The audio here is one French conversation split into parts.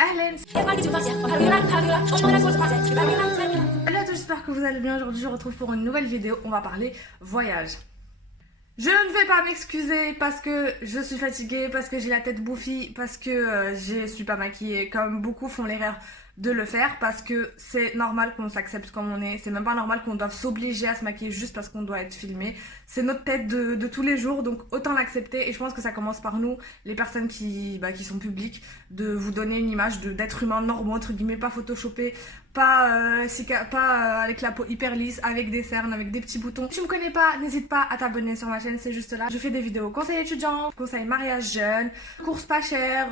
Ahlan. Salut à tous, j'espère que vous allez bien. Aujourd'hui je vous retrouve pour une nouvelle vidéo. On va parler voyage. Je ne vais pas m'excuser parce que je suis fatiguée, parce que j'ai la tête bouffie, parce que je suis pas maquillée, comme beaucoup font l'erreur de le faire, parce que c'est normal qu'on s'accepte comme on est. C'est même pas normal qu'on doive s'obliger à se maquiller juste parce qu'on doit être filmé. C'est notre tête de tous les jours, donc autant l'accepter. Et je pense que ça commence par nous, les personnes qui sont publiques, de vous donner une image d'être humain normaux, entre guillemets, pas photoshopé, pas avec la peau hyper lisse, avec des cernes, avec des petits boutons. Si tu me connais pas, n'hésite pas à t'abonner sur ma chaîne, c'est juste là. Je fais des vidéos conseils étudiants, conseils mariage jeune, courses pas chères,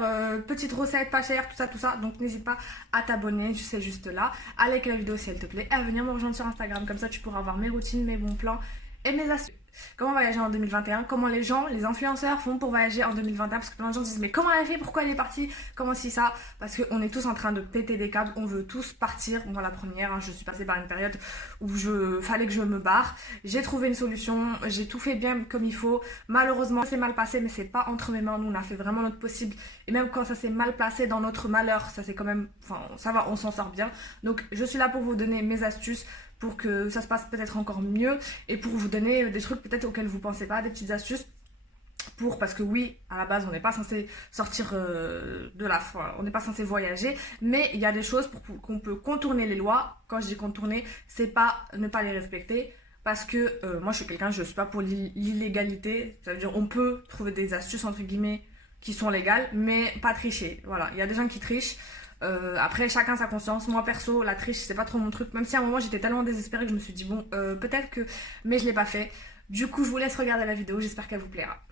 petites recettes pas chères, tout ça. Donc n'hésite pas à t'abonner, c'est juste là. À liker la vidéo si elle te plaît, et à venir me rejoindre sur Instagram, comme ça tu pourras voir mes routines, mes bons plans et mes astuces. Comment voyager en 2021, comment les gens, les influenceurs font pour voyager en 2021, parce que plein de gens disent mais comment elle a fait, pourquoi elle est partie, comment si ça, parce qu'on est tous en train de péter des câbles, on veut tous partir. Moi la première, hein, je suis passée par une période où fallait que je me barre, j'ai trouvé une solution, j'ai tout fait bien comme il faut. Malheureusement c'est mal passé, mais c'est pas entre mes mains, nous on a fait vraiment notre possible, et même quand ça s'est mal passé dans notre malheur, ça c'est quand même, enfin ça va, on s'en sort bien. Donc je suis là pour vous donner mes astuces, pour que ça se passe peut-être encore mieux, et pour vous donner des trucs peut-être auxquels vous pensez pas, des petites astuces parce que oui, à la base on n'est pas censé sortir de la foi, on n'est pas censé voyager, mais il y a des choses qu'on peut contourner les lois. Quand je dis contourner, c'est pas ne pas les respecter, parce que moi je suis quelqu'un, je suis pas pour l'illégalité, ça veut dire on peut trouver des astuces entre guillemets qui sont légales, mais pas tricher. Voilà, il y a des gens qui trichent. Après chacun sa conscience. Moi perso la triche c'est pas trop mon truc, même si à un moment j'étais tellement désespérée que je me suis dit bon peut-être que, mais je l'ai pas fait. Du coup je vous laisse regarder la vidéo, j'espère qu'elle vous plaira.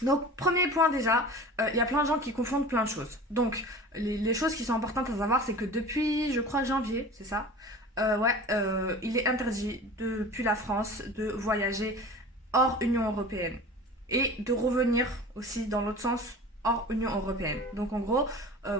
Donc premier point déjà, il y a plein de gens qui confondent plein de choses. Donc les choses qui sont importantes à savoir, c'est que depuis je crois janvier, c'est ça, il est interdit depuis la France de voyager hors Union Européenne, et de revenir aussi dans l'autre sens hors Union Européenne. Donc en gros,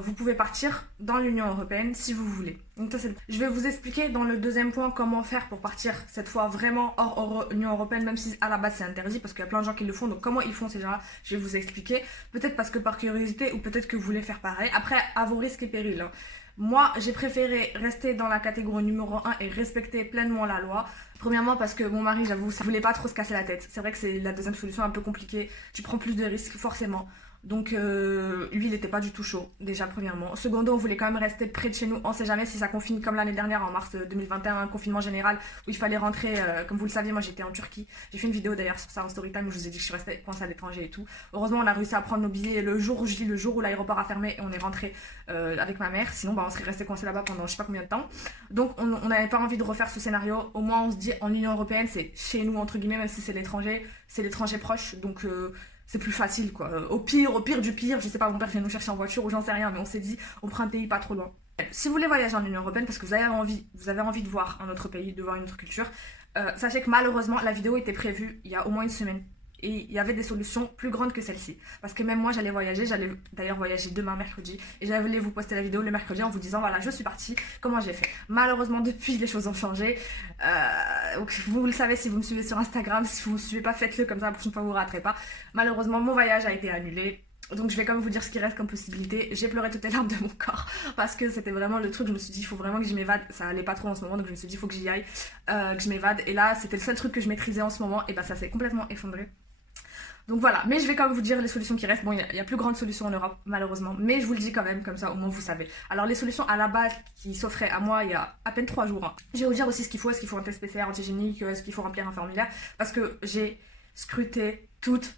vous pouvez partir dans l'Union Européenne si vous voulez. Donc ça, je vais vous expliquer dans le deuxième point comment faire pour partir cette fois vraiment hors Union Européenne, même si à la base c'est interdit, parce qu'il y a plein de gens qui le font. Donc comment ils font ces gens-là, je vais vous expliquer. Peut-être parce que par curiosité, ou peut-être que vous voulez faire pareil. Après, à vos risques et périls, hein. Moi, j'ai préféré rester dans la catégorie numéro 1 et respecter pleinement la loi. Premièrement parce que mon mari, j'avoue, ça voulait pas trop se casser la tête. C'est vrai que c'est la deuxième solution un peu compliquée. Tu prends plus de risques, forcément. Donc lui il était pas du tout chaud, déjà premièrement. Secondo, on voulait quand même rester près de chez nous, on sait jamais si ça confine comme l'année dernière en mars 2021, un confinement général où il fallait rentrer, comme vous le saviez, moi j'étais en Turquie. J'ai fait une vidéo d'ailleurs sur ça en story time où je vous ai dit que je suis restée coincée à l'étranger et tout. Heureusement on a réussi à prendre nos billets le jour où l'aéroport a fermé, et on est rentré avec ma mère, sinon on serait resté coincé là-bas pendant je sais pas combien de temps. Donc on n'avait pas envie de refaire ce scénario. Au moins on se dit en Union Européenne c'est chez nous entre guillemets, même si c'est l'étranger proche, donc c'est plus facile quoi. Au pire du pire, je sais pas, mon père vient nous chercher en voiture ou j'en sais rien, mais on s'est dit on prend un pays pas trop loin. Si vous voulez voyager en Union Européenne parce que vous avez envie de voir un autre pays, de voir une autre culture, sachez que malheureusement la vidéo était prévue il y a au moins une semaine. Et il y avait des solutions plus grandes que celle-ci. Parce que même moi j'allais d'ailleurs voyager demain mercredi. Et j'allais vous poster la vidéo le mercredi en vous disant voilà je suis partie, comment j'ai fait. Malheureusement depuis les choses ont changé. Donc vous le savez si vous me suivez sur Instagram, si vous ne me suivez pas faites-le, comme ça la prochaine fois vous ne raterez pas. Malheureusement mon voyage a été annulé. Donc je vais quand même vous dire ce qui reste comme possibilité. J'ai pleuré toutes les larmes de mon corps parce que c'était vraiment le truc, je me suis dit il faut vraiment que je m'évade. Ça allait pas trop en ce moment, donc je me suis dit il faut que j'y aille, que je m'évade. Et là c'était le seul truc que je maîtrisais en ce moment, et bah ça s'est complètement effondré. Donc voilà, mais je vais quand même vous dire les solutions qui restent. Bon, il y a plus grande solution en Europe, malheureusement, mais je vous le dis quand même, comme ça au moins vous savez. Alors les solutions à la base qui s'offraient à moi il y a à peine 3 jours, hein. Je vais vous dire aussi ce qu'il faut. Est-ce qu'il faut un test PCR antigénique, est-ce qu'il faut remplir un formulaire, parce que j'ai scruté toutes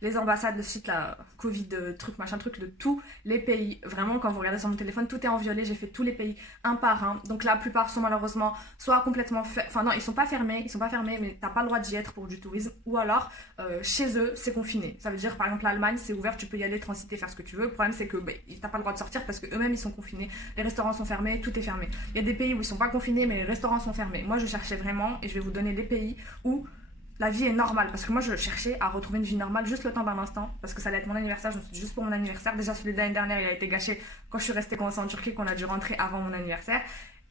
les ambassades, le site là, Covid, truc machin truc, de tous les pays. Vraiment, quand vous regardez sur mon téléphone, tout est en violet. J'ai fait tous les pays un par un. Donc la plupart sont malheureusement soit complètement enfin non, ils sont pas fermés, mais t'as pas le droit d'y être pour du tourisme, ou alors chez eux c'est confiné. Ça veut dire par exemple l'Allemagne c'est ouvert, tu peux y aller, transiter, faire ce que tu veux. Le problème c'est que t'as pas le droit de sortir parce que eux-mêmes ils sont confinés. Les restaurants sont fermés, tout est fermé. Il y a des pays où ils sont pas confinés mais les restaurants sont fermés. Moi je cherchais vraiment, et je vais vous donner les pays où la vie est normale, parce que moi je cherchais à retrouver une vie normale juste le temps d'un instant, parce que ça allait être mon anniversaire. Je me suis dit juste pour mon anniversaire, déjà celui de l'année dernière il a été gâché quand je suis restée coincée en Turquie, qu'on a dû rentrer avant mon anniversaire,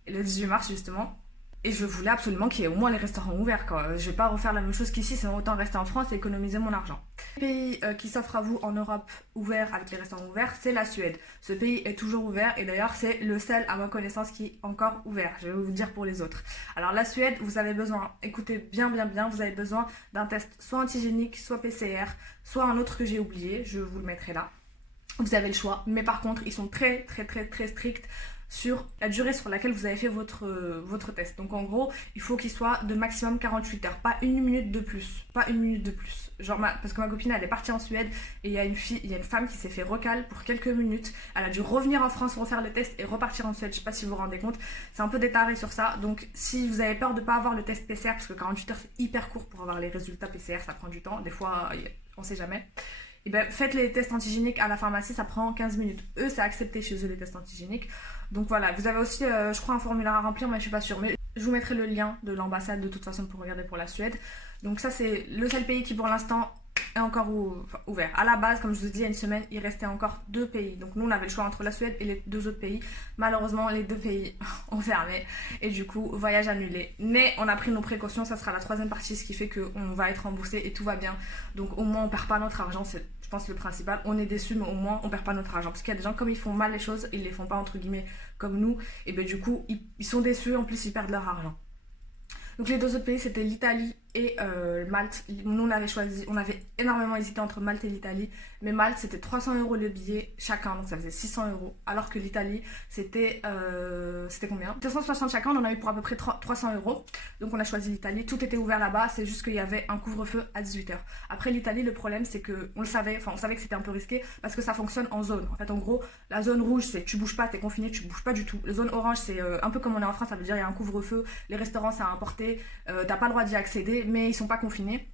et le 18 mars justement. Et je voulais absolument qu'il y ait au moins les restaurants ouverts, quoi. Je vais pas refaire la même chose qu'ici, sinon autant rester en France et économiser mon argent. Le pays qui s'offre à vous en Europe ouvert avec les restaurants ouverts, c'est la Suède. Ce pays est toujours ouvert et d'ailleurs c'est le seul à ma connaissance qui est encore ouvert. Je vais vous dire pour les autres. Alors la Suède, vous avez besoin, écoutez bien, vous avez besoin d'un test soit antigénique, soit PCR, soit un autre que j'ai oublié, je vous le mettrai là. Vous avez le choix, mais par contre ils sont très stricts sur la durée sur laquelle vous avez fait votre test. Donc en gros, il faut qu'il soit de maximum 48 heures, pas une minute de plus. Pas une minute de plus. Genre parce que ma copine elle est partie en Suède et il y a une femme qui s'est fait recal pour quelques minutes. Elle a dû revenir en France, refaire le test et repartir en Suède. Je sais pas si vous vous rendez compte. C'est un peu des tarés sur ça. Donc si vous avez peur de pas avoir le test PCR, parce que 48 heures c'est hyper court pour avoir les résultats PCR, ça prend du temps. Des fois, on sait jamais. Et ben, faites les tests antigéniques à la pharmacie, ça prend 15 minutes. Eux, c'est accepté chez eux les tests antigéniques. Donc voilà, vous avez aussi, je crois, un formulaire à remplir, mais je suis pas sûre. Mais je vous mettrai le lien de l'ambassade de toute façon pour regarder pour la Suède. Donc ça, c'est le seul pays qui pour l'instant est encore ouvert. À la base, comme je vous dis, il y a une semaine, il restait encore 2 pays. Donc nous, on avait le choix entre la Suède et les 2 autres pays. Malheureusement, les 2 pays ont fermé. Et du coup, voyage annulé. Mais on a pris nos précautions, ça sera la 3e partie, ce qui fait qu'on va être remboursé et tout va bien. Donc au moins, on perd pas notre argent, c'est je pense le principal. On est déçus, mais au moins on perd pas notre argent. Parce qu'il y a des gens, comme ils font mal les choses, ils les font pas entre guillemets comme nous, et ben du coup ils sont déçus, en plus ils perdent leur argent. Donc les 2 autres pays c'était l'Italie et Malte. Nous on avait énormément hésité entre Malte et l'Italie, mais Malte c'était 300 € le billet chacun, donc ça faisait 600 €, alors que l'Italie c'était combien, 260 chacun, on en a eu pour à peu près 300 €. Donc on a choisi l'Italie, tout était ouvert là-bas, c'est juste qu'il y avait un couvre-feu à 18 h. Après l'Italie, le problème c'est que on savait que c'était un peu risqué parce que ça fonctionne en zone. En fait en gros, la zone rouge c'est tu bouges pas, t'es confiné, tu bouges pas du tout. La zone orange c'est un peu comme on est en France, ça veut dire il y a un couvre-feu, les restaurants c'est à importer, t'as pas le droit d'y accéder, mais ils sont pas confinés.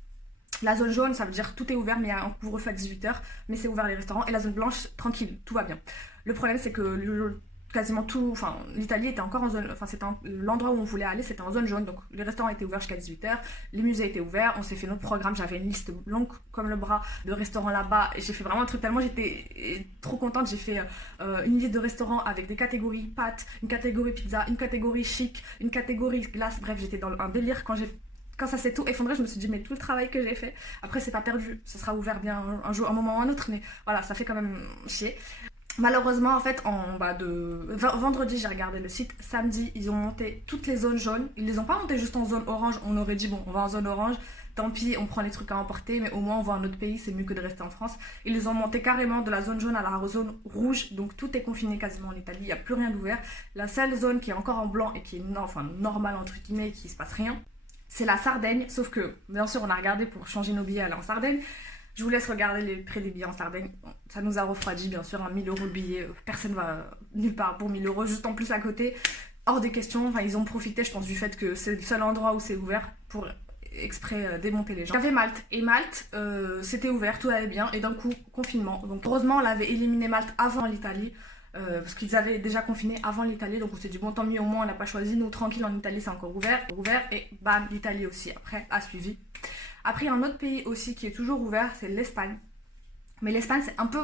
La zone jaune, ça veut dire tout est ouvert, mais il y a un couvre-feu à 18 h, mais c'est ouvert les restaurants. Et la zone blanche, tranquille, tout va bien. Le problème, c'est que quasiment tout, enfin, l'Italie était encore en zone, enfin, c'était l'endroit où on voulait aller, c'était en zone jaune. Donc, les restaurants étaient ouverts jusqu'à 18 h, les musées étaient ouverts, on s'est fait notre programme. J'avais une liste longue comme le bras de restaurants là-bas. Et j'ai fait vraiment un truc tellement j'étais trop contente. J'ai fait une liste de restaurants avec des catégories pâtes, une catégorie pizza, une catégorie chic, une catégorie glace. Bref, j'étais dans un délire quand ça s'est tout effondré. Je me suis dit mais tout le travail que j'ai fait, après c'est pas perdu, ça sera ouvert bien un jour, un moment ou un autre, mais voilà, ça fait quand même chier. Malheureusement en fait vendredi j'ai regardé le site, samedi ils ont monté toutes les zones jaunes, ils les ont pas montées juste en zone orange. On aurait dit bon on va en zone orange, tant pis on prend les trucs à emporter, mais au moins on va à un autre pays, c'est mieux que de rester en France. Ils les ont monté carrément de la zone jaune à la zone rouge, donc tout est confiné quasiment en Italie, il n'y a plus rien d'ouvert. La seule zone qui est encore en blanc et qui est normale entre guillemets, qui se passe rien, c'est la Sardaigne, sauf que bien sûr on a regardé pour changer nos billets aller en Sardaigne. Je vous laisse regarder les prix des billets en Sardaigne. Bon, ça nous a refroidi bien sûr, 1000 € le billet, personne va nulle part pour 1000 €, juste en plus à côté, hors des questions. Enfin ils ont profité je pense du fait que c'est le seul endroit où c'est ouvert pour exprès démonter les gens. J'avais Malte, et Malte c'était ouvert, tout allait bien, et d'un coup confinement. Donc heureusement on avait éliminé Malte avant l'Italie. Parce qu'ils avaient déjà confiné avant l'Italie, donc on s'est dit bon tant mieux, au moins on n'a pas choisi, nous tranquille, en Italie c'est encore ouvert, et bam, l'Italie aussi après a suivi. Après un autre pays aussi qui est toujours ouvert, c'est l'Espagne. Mais l'Espagne c'est un peu,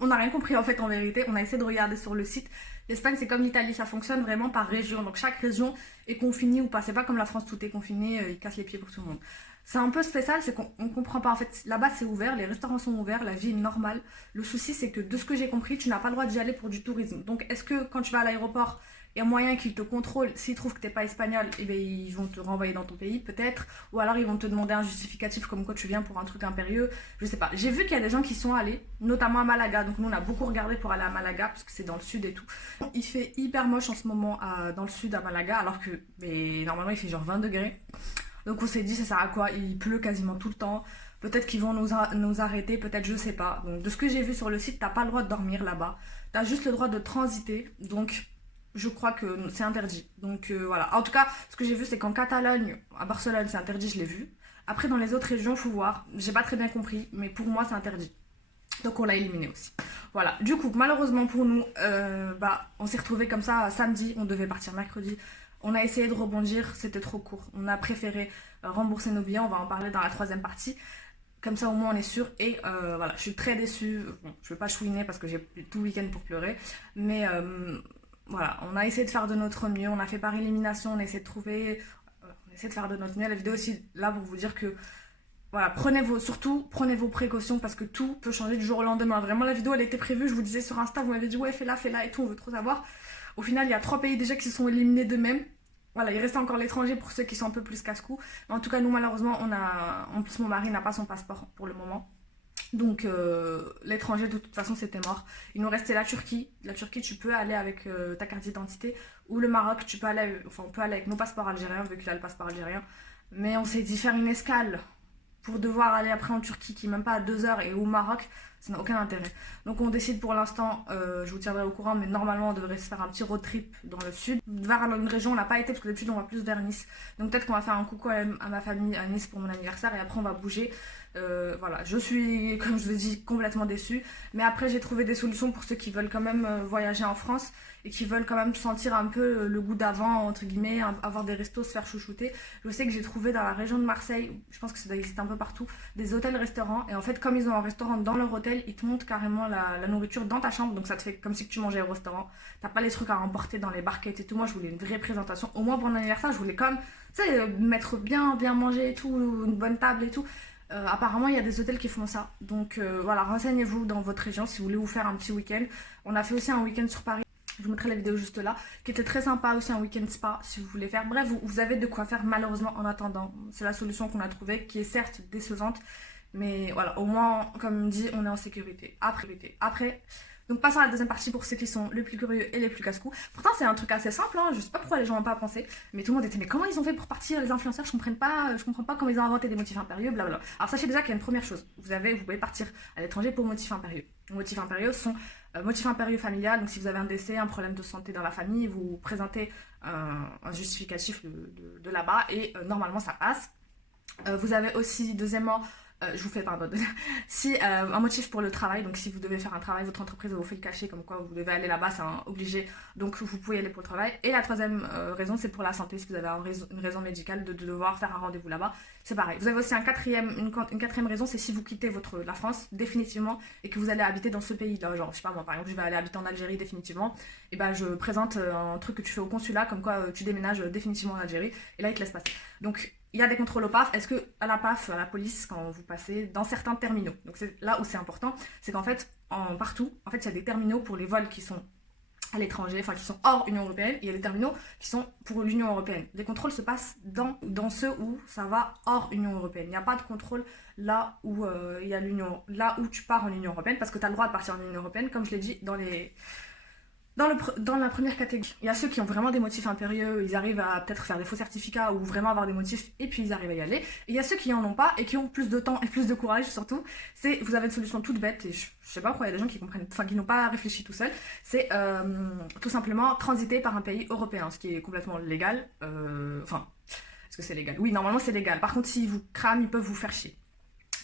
on n'a rien compris en fait en vérité, on a essayé de regarder sur le site. L'Espagne c'est comme l'Italie, ça fonctionne vraiment par région, donc chaque région est confinée ou pas, c'est pas comme la France, tout est confiné, ils cassent les pieds pour tout le monde. C'est un peu spécial, c'est qu'on comprend pas en fait, là-bas c'est ouvert, les restaurants sont ouverts, la vie est normale. Le souci c'est que de ce que j'ai compris, tu n'as pas le droit d'y aller pour du tourisme. Donc est-ce que quand tu vas à l'aéroport, il y a moyen qu'ils te contrôlent, s'ils trouvent que t'es pas espagnol, et bien ils vont te renvoyer dans ton pays peut-être, ou alors ils vont te demander un justificatif comme quoi tu viens pour un truc impérieux, je sais pas. J'ai vu qu'il y a des gens qui sont allés, notamment à Malaga, donc nous on a beaucoup regardé pour aller à Malaga parce que c'est dans le sud et tout. Il fait hyper moche en ce moment dans le sud à Malaga, alors que normalement il fait genre 20 degrés. Donc on s'est dit ça sert à quoi, il pleut quasiment tout le temps, peut-être qu'ils vont nous arrêter, peut-être je sais pas. Donc de ce que j'ai vu sur le site, t'as pas le droit de dormir là-bas, t'as juste le droit de transiter, donc je crois que c'est interdit. Donc voilà, en tout cas ce que j'ai vu c'est qu'en Catalogne, à Barcelone c'est interdit, je l'ai vu. Après dans les autres régions faut voir, j'ai pas très bien compris, mais pour moi c'est interdit. Donc on l'a éliminé aussi. Voilà, du coup malheureusement pour nous, on s'est retrouvés comme ça samedi, on devait partir mercredi. On a essayé de rebondir, c'était trop court. On a préféré rembourser nos billets, on va en parler dans la 3e partie. Comme ça au moins on est sûr. Et voilà, je suis très déçue. Bon, je vais pas chouiner parce que j'ai tout le week-end pour pleurer. Mais voilà, on a essayé de faire de notre mieux, on a fait par élimination, on a essayé de trouver, on essaie de faire de notre mieux. La vidéo aussi là pour vous dire que voilà, surtout prenez vos précautions parce que tout peut changer du jour au lendemain. Vraiment, la vidéo elle était prévue, je vous disais sur Insta, vous m'avez dit ouais, fais là et tout, on veut trop savoir. Au final, il y a 3 pays déjà qui se sont éliminés d'eux-mêmes. Voilà, il reste encore l'étranger pour ceux qui sont un peu plus casse-cou. Mais en tout cas, nous, malheureusement, en plus, mon mari n'a pas son passeport pour le moment. Donc, l'étranger, de toute façon, c'était mort. Il nous restait la Turquie. La Turquie, tu peux aller avec ta carte d'identité. Ou le Maroc, tu peux aller, enfin, on peut aller avec nos passeports algériens, vu qu'il a le passeport algérien. Mais on s'est dit faire une escale pour devoir aller après en Turquie, qui est même pas à 2 heures, et au Maroc, ça n'a aucun intérêt. Donc on décide pour l'instant, je vous tiendrai au courant, mais normalement on devrait se faire un petit road trip dans le sud. Vers une région on n'a pas été, parce que d'habitude on va plus vers Nice. Donc peut-être qu'on va faire un coucou à ma famille à Nice pour mon anniversaire, et après on va bouger. Voilà, je suis, comme je vous ai dit, complètement déçue. Mais après j'ai trouvé des solutions pour ceux qui veulent quand même voyager en France, et qui veulent quand même sentir un peu le goût d'avant, entre guillemets, avoir des restos, se faire chouchouter. Je sais que j'ai trouvé dans la région de Marseille, je pense que ça doit exister un peu partout, des hôtels-restaurants. Et en fait, comme ils ont un restaurant dans leur hôtel, ils te montrent carrément la nourriture dans ta chambre. Donc ça te fait comme si tu mangeais au restaurant. T'as pas les trucs à emporter dans les barquettes et tout. Moi, je voulais une vraie présentation. Au moins pour mon anniversaire, je voulais comme, tu sais, mettre bien manger et tout, une bonne table et tout. Apparemment, il y a des hôtels qui font ça. Donc voilà, renseignez-vous dans votre région si vous voulez vous faire un petit week-end. On a fait aussi un week-end sur Paris. Je vous mettrai la vidéo juste là, qui était très sympa aussi, un week-end spa si vous voulez faire. Bref, vous avez de quoi faire malheureusement en attendant. C'est la solution qu'on a trouvée, qui est certes décevante, mais voilà, au moins, comme dit, on est en sécurité. Après, donc passons à la deuxième partie pour ceux qui sont les plus curieux et les plus casse-cou. Pourtant, c'est un truc assez simple, hein, je sais pas pourquoi les gens n'ont pas pensé, mais tout le monde était, mais comment ils ont fait pour partir, les influenceurs, je comprends pas comment ils ont inventé des motifs impérieux, blablabla. Alors sachez déjà qu'il y a une première chose, vous pouvez partir à l'étranger pour motifs impérieux. Les motifs impérieux sont motif impérieux familial, donc si vous avez un décès, un problème de santé dans la famille, vous présentez un justificatif de là-bas et normalement ça passe. Vous avez aussi, deuxièmement, je vous fais pardon, si un motif pour le travail, donc si vous devez faire un travail, votre entreprise vous fait le cacher comme quoi vous devez aller là-bas, c'est obligé, donc vous pouvez y aller pour le travail. Et la troisième raison, c'est pour la santé, si vous avez une raison médicale de devoir faire un rendez-vous là-bas, c'est pareil. Vous avez aussi une quatrième raison, c'est si vous quittez la France définitivement et que vous allez habiter dans ce pays-là, genre je sais pas moi, par exemple je vais aller habiter en Algérie définitivement, et ben je présente un truc que tu fais au consulat, comme quoi tu déménages définitivement en Algérie, et là ils te laissent passer. Donc il y a des contrôles au PAF. Est-ce que à la PAF, à la police, quand vous passez dans certains terminaux, donc c'est là où c'est important, c'est qu'en fait, partout, en fait, il y a des terminaux pour les vols qui sont à l'étranger, enfin qui sont hors Union Européenne, et il y a des terminaux qui sont pour l'Union Européenne. Les contrôles se passent dans ceux où ça va hors Union Européenne. Il n'y a pas de contrôle là où il y a là où tu pars en Union Européenne, parce que tu as le droit de partir en Union Européenne, comme je l'ai dit dans la première catégorie. Il y a ceux qui ont vraiment des motifs impérieux, ils arrivent à peut-être faire des faux certificats ou vraiment avoir des motifs et puis ils arrivent à y aller. Et il y a ceux qui en ont pas et qui ont plus de temps et plus de courage surtout. Vous avez une solution toute bête et je sais pas pourquoi il y a des gens qui comprennent, enfin qui n'ont pas réfléchi tout seul. C'est tout simplement transiter par un pays européen, ce qui est complètement légal. Est-ce que c'est légal? Oui, normalement c'est légal. Par contre, s'ils vous crament, ils peuvent vous faire chier.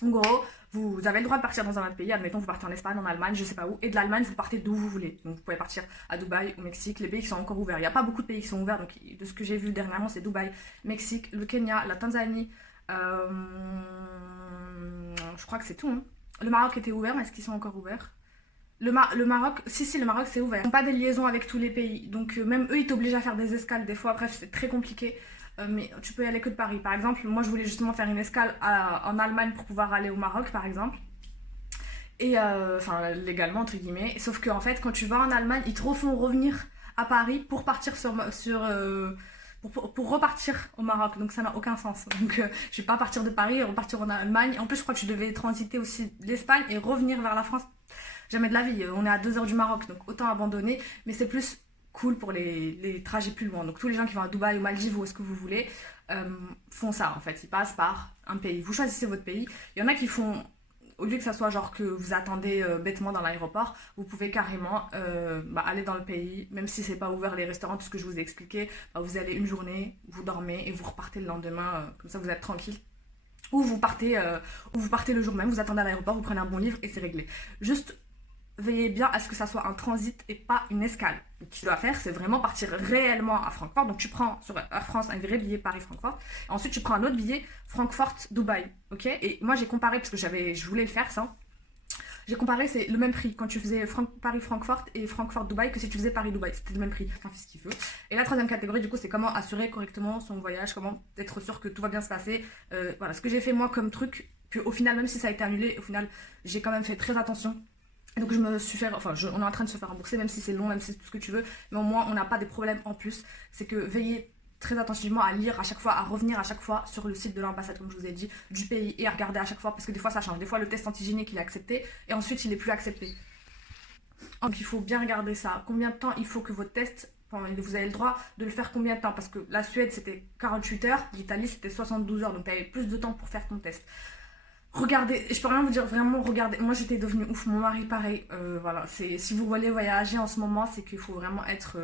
En gros, vous avez le droit de partir dans un autre pays, admettons vous partez en Espagne, en Allemagne, je sais pas où, et de l'Allemagne vous partez d'où vous voulez. Donc vous pouvez partir à Dubaï, au Mexique, les pays qui sont encore ouverts. Il n'y a pas beaucoup de pays qui sont ouverts, donc de ce que j'ai vu dernièrement c'est Dubaï, Mexique, le Kenya, la Tanzanie, je crois que c'est tout. Hein. Le Maroc était ouvert, mais est-ce qu'ils sont encore ouverts? Le Maroc, si, le Maroc c'est ouvert. Ils n'ont pas des liaisons avec tous les pays, donc même eux ils t'obligent à faire des escales des fois, bref c'est très compliqué. Mais tu peux y aller que de Paris. Par exemple, moi je voulais justement faire une escale en Allemagne pour pouvoir aller au Maroc par exemple. Et enfin légalement entre guillemets. Sauf que en fait quand tu vas en Allemagne, ils te refont revenir à Paris pour partir pour repartir au Maroc. Donc ça n'a aucun sens. Donc je vais pas partir de Paris et repartir en Allemagne. En plus je crois que tu devais transiter aussi l'Espagne et revenir vers la France. Jamais de la vie. On est à 2 heures du Maroc, donc autant abandonner. Mais c'est plus cool pour les trajets plus loin. Donc tous les gens qui vont à Dubaï ou Maldives ou où ce que vous voulez font ça en fait. Ils passent par un pays. Vous choisissez votre pays. Il y en a qui font, au lieu que ça soit genre que vous attendez bêtement dans l'aéroport, vous pouvez carrément aller dans le pays, même si c'est pas ouvert les restaurants, tout ce que je vous ai expliqué, vous allez une journée, vous dormez et vous repartez le lendemain, comme ça vous êtes tranquille. Ou vous partez le jour même, vous attendez à l'aéroport, vous prenez un bon livre et c'est réglé. Juste veillez bien à ce que ça soit un transit et pas une escale. Ce que tu dois faire, c'est vraiment partir réellement à Francfort. Donc tu prends sur Air France un vrai billet Paris-Francfort. Ensuite, tu prends un autre billet Francfort-Dubaï. Ok? Et moi, j'ai comparé parce que je voulais le faire ça. J'ai comparé, c'est le même prix quand tu faisais Paris-Francfort et Francfort-Dubaï que si tu faisais Paris-Dubaï. C'était le même prix. Enfin, fait ce qu'il veut. Et la troisième catégorie, du coup, c'est comment assurer correctement son voyage, comment être sûr que tout va bien se passer. Voilà, ce que j'ai fait moi comme truc, que au final, même si ça a été annulé, au final, j'ai quand même fait très attention. Donc je me suis fait, on est en train de se faire rembourser, même si c'est long, même si c'est tout ce que tu veux, mais au moins on n'a pas des problèmes en plus. C'est que veillez très attentivement à lire à chaque fois, à revenir à chaque fois sur le site de l'ambassade, comme je vous ai dit, du pays, et à regarder à chaque fois, parce que des fois ça change. Des fois le test antigénique il est accepté, et ensuite il est plus accepté. Donc il faut bien regarder ça. Combien de temps il faut que votre test, vous avez le droit de le faire combien de temps? Parce que la Suède c'était 48 heures, l'Italie c'était 72 heures, donc tu avais plus de temps pour faire ton test. Regardez, je peux rien vous dire, vraiment regardez. Moi j'étais devenue ouf, mon mari pareil. Voilà, si vous voulez voyager en ce moment, c'est qu'il faut vraiment être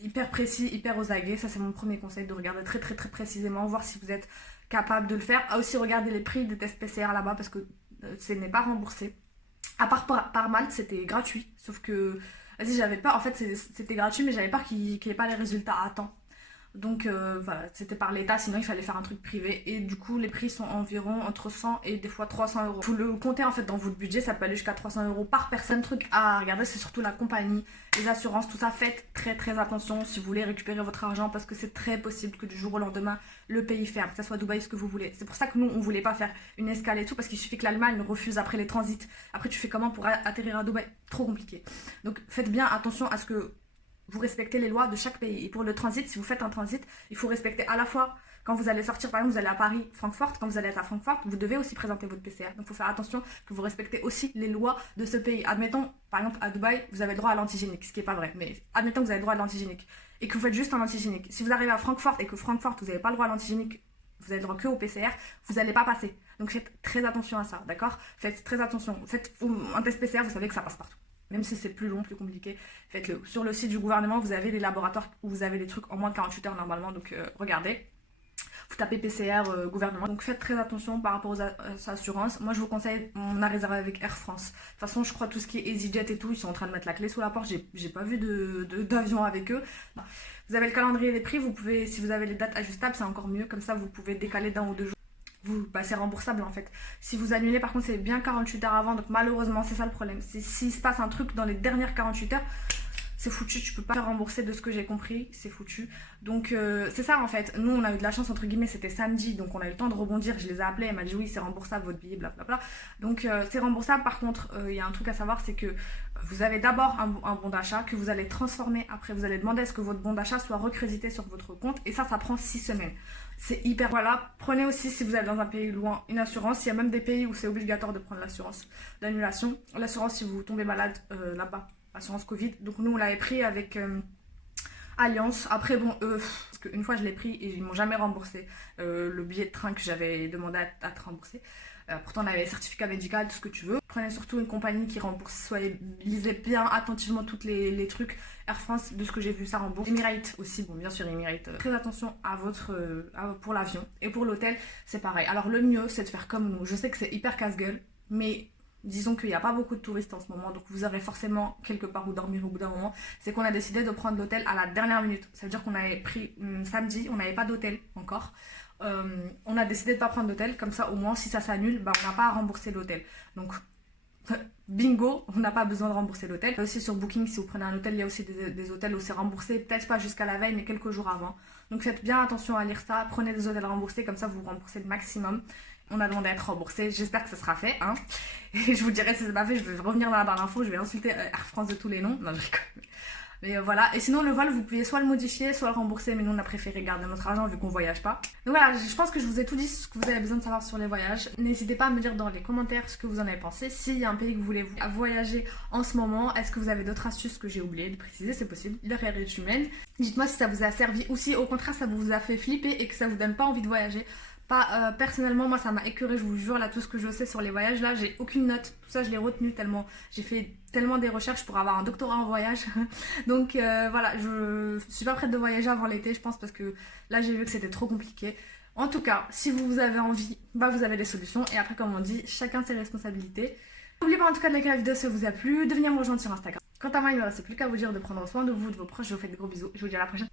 hyper précis, hyper aux aguets. Ça c'est mon premier conseil, de regarder très très très précisément, voir si vous êtes capable de le faire. Aussi regarder les prix des tests PCR là-bas, parce que ce n'est pas remboursé. À part par Malte, c'était gratuit, sauf que vas-y, j'avais pas, en fait c'était gratuit, mais j'avais peur qu'il n'y ait pas les résultats à temps. Donc voilà, c'était par l'État, sinon il fallait faire un truc privé. Et du coup, les prix sont environ entre 100 et des fois 300 euros. Vous le comptez en fait dans votre budget, ça peut aller jusqu'à 300 euros par personne. Truc à regarder, c'est surtout la compagnie, les assurances, tout ça. Faites très très attention si vous voulez récupérer votre argent, parce que c'est très possible que du jour au lendemain, le pays ferme, que ce soit Dubaï, ce que vous voulez. C'est pour ça que nous, on voulait pas faire une escale et tout, parce qu'il suffit que l'Allemagne refuse après les transits. Après, tu fais comment pour atterrir à Dubaï? Trop compliqué. Donc faites bien attention à ce que vous respectez les lois de chaque pays. Et pour le transit, si vous faites un transit, il faut respecter à la fois, quand vous allez sortir, par exemple, vous allez à Paris, Francfort, quand vous allez être à Francfort, vous devez aussi présenter votre PCR. Donc il faut faire attention que vous respectez aussi les lois de ce pays. Admettons, par exemple, à Dubaï, vous avez le droit à l'antigénique, ce qui n'est pas vrai, mais admettons que vous avez le droit à l'antigénique et que vous faites juste un antigénique. Si vous arrivez à Francfort et que Francfort, vous n'avez pas le droit à l'antigénique, vous avez le droit que au PCR, vous n'allez pas passer. Donc faites très attention à ça, d'accord? Faites très attention. Faites un test PCR, vous savez que ça passe partout. Même si c'est plus long, plus compliqué, faites-le. Sur le site du gouvernement, vous avez des laboratoires où vous avez des trucs en moins de 48 heures normalement, donc regardez. Vous tapez PCR gouvernement. Donc faites très attention par rapport aux assurances. Moi je vous conseille, on a réservé avec Air France. De toute façon, je crois tout ce qui est EasyJet et tout, ils sont en train de mettre la clé sous la porte. J'ai pas vu d'avion avec eux. Vous avez le calendrier des prix, vous pouvez, si vous avez les dates ajustables, c'est encore mieux. Comme ça, vous pouvez décaler d'un ou deux jours. C'est remboursable en fait. Si vous annulez, par contre, c'est bien 48 heures avant. Donc malheureusement, c'est ça le problème. S'il se passe un truc dans les dernières 48 heures, c'est foutu. Tu peux pas te rembourser, de ce que j'ai compris. C'est foutu. Donc c'est ça en fait. Nous, on a eu de la chance, entre guillemets, c'était samedi. Donc on a eu le temps de rebondir. Je les ai appelés. Elle m'a dit oui, c'est remboursable votre billet, blablabla. Donc c'est remboursable. Par contre, il y a un truc à savoir, c'est que vous avez d'abord un bon d'achat que vous allez transformer. Après, vous allez demander à ce que votre bon d'achat soit recrédité sur votre compte. Et ça prend 6 semaines. C'est hyper... Voilà, prenez aussi, si vous êtes dans un pays loin, une assurance. Il y a même des pays où c'est obligatoire de prendre l'assurance d'annulation. L'assurance si vous tombez malade là-bas, assurance Covid. Donc nous, on l'avait pris avec Alliance. Après, bon, parce qu'une fois, je l'ai pris et ils m'ont jamais remboursé le billet de train que j'avais demandé à te rembourser. Pourtant, on avait certificat médical, tout ce que tu veux. Prenez surtout une compagnie qui rembourse. Lisez bien attentivement tous les trucs. Air France, de ce que j'ai vu, ça rembourse. Emirates aussi, bon, bien sûr, Emirates. Très attention à pour l'avion. Et pour l'hôtel, c'est pareil. Alors, le mieux, c'est de faire comme nous. Je sais que c'est hyper casse-gueule, mais disons qu'il n'y a pas beaucoup de touristes en ce moment, donc vous aurez forcément quelque part où dormir au bout d'un moment. C'est qu'on a décidé de prendre l'hôtel à la dernière minute. Ça veut dire qu'on avait pris samedi, on n'avait pas d'hôtel encore. On a décidé de ne pas prendre d'hôtel, comme ça au moins si ça s'annule, bah, on n'a pas à rembourser l'hôtel. Donc bingo, on n'a pas besoin de rembourser l'hôtel. Aussi sur Booking, si vous prenez un hôtel, il y a aussi des hôtels où c'est remboursé, peut-être pas jusqu'à la veille, mais quelques jours avant. Donc faites bien attention à lire ça, prenez des hôtels remboursés, comme ça vous remboursez le maximum. On a demandé à être remboursé, j'espère que ce sera fait, hein. Et je vous dirai si c'est pas fait, je vais revenir dans la barre d'infos, je vais insulter Air France de tous les noms. Non, je rigole. Mais voilà, et sinon le vol vous pouviez soit le modifier, soit le rembourser, mais nous on a préféré garder notre argent vu qu'on voyage pas. Donc voilà, je pense que je vous ai tout dit ce que vous avez besoin de savoir sur les voyages. N'hésitez pas à me dire dans les commentaires ce que vous en avez pensé. S'il y a un pays que vous voulez voyager en ce moment, est-ce que vous avez d'autres astuces que j'ai oublié de préciser, c'est possible, l'erreur est humaine. Dites-moi si ça vous a servi ou si au contraire ça vous a fait flipper et que ça vous donne pas envie de voyager. Personnellement, moi ça m'a écœuré, je vous jure, là tout ce que je sais sur les voyages, là j'ai aucune note, tout ça je l'ai retenu tellement, j'ai fait tellement des recherches pour avoir un doctorat en voyage. Donc voilà, je suis pas prête de voyager avant l'été, je pense, parce que là j'ai vu que c'était trop compliqué. En tout cas, si vous avez envie, bah vous avez des solutions, et après comme on dit, chacun ses responsabilités. N'oubliez pas en tout cas de liker la vidéo si ça vous a plu, de venir me rejoindre sur Instagram. Quant à moi, il ne me reste plus qu'à vous dire de prendre soin de vous, de vos proches, je vous fais de gros bisous, je vous dis à la prochaine.